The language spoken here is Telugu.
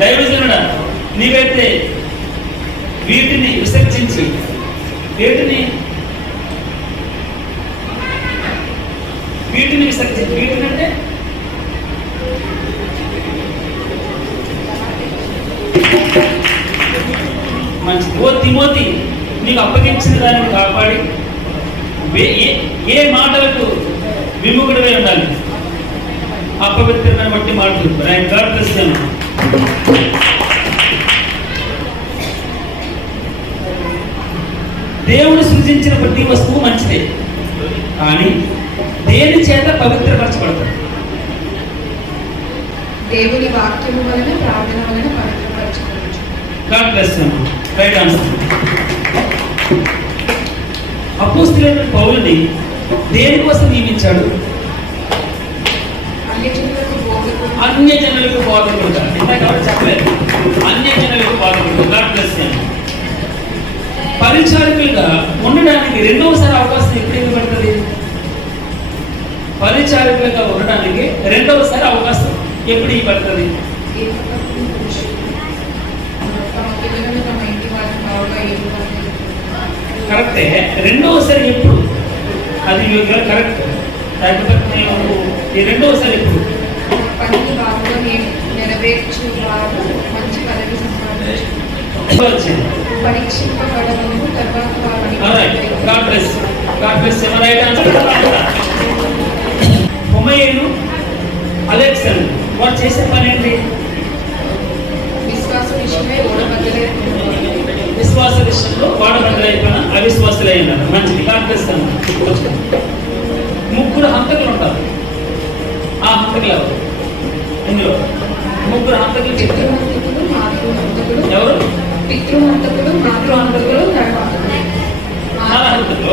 దైవజనుడా, నీవైతే వీటిని విసర్జించి వీటిని విసర్జించి వీటిని అంటే మంచిది. ఓ తిమోతి, నీకు అప్పగించిన దానిని కాపాడి ఏ మాటలకు విముఖుడమై ఉండాలి? అపవిత్రమైన బట్టి మాటలు. God bless you. దేవుడు సృజించిన ప్రతి వస్తువు మంచిదే, కానీ దేని చేత పవిత్రపరచబడతాడు? దేవుని వాక్యము వలన, ప్రార్థన వలన పవిత్రపరచబడవచ్చు. God bless you. Right answer. అపోస్తలుడైన పౌలుని దేనికోసం నియమించాడు? అన్య జనులకు బోధకుడుగా. ఇందాక ఎవరు చెప్పలేదు, అన్య జనులకు బోధకుడు. God bless you. పరిచారకులుగా ఉండడానికి రెండవసారి అవకాశం ఎప్పుడు ఇవ్వబడుతుంది? పరిచారకులుగా ఉండడానికి రెండవసారి అవకాశం ఎప్పుడు ఇవ్వబడుతుంది? కరెక్టే. రెండవసారి ఎప్పుడు? అది కరెక్ట్. లేకపోతే ఈ రెండవసారి ఎప్పుడు? హుమయూను, అలెగ్జాండర్ వారు చేసే పని ఏంటి? విశ్వాస విషయంలో వాడబద్దలైపోయిన అవిశ్వాసులైనారు. మంచిది. కాంగ్రెస్తాను. ముగ్గురు హంతకులు ఉంటారు. ఆ హంతకులు ఎవరు? ఇందులో ముగ్గురు హంతకులు ఎవరు? పితృహంతకులు, మాతృహంతకులు, నరహంతకులు.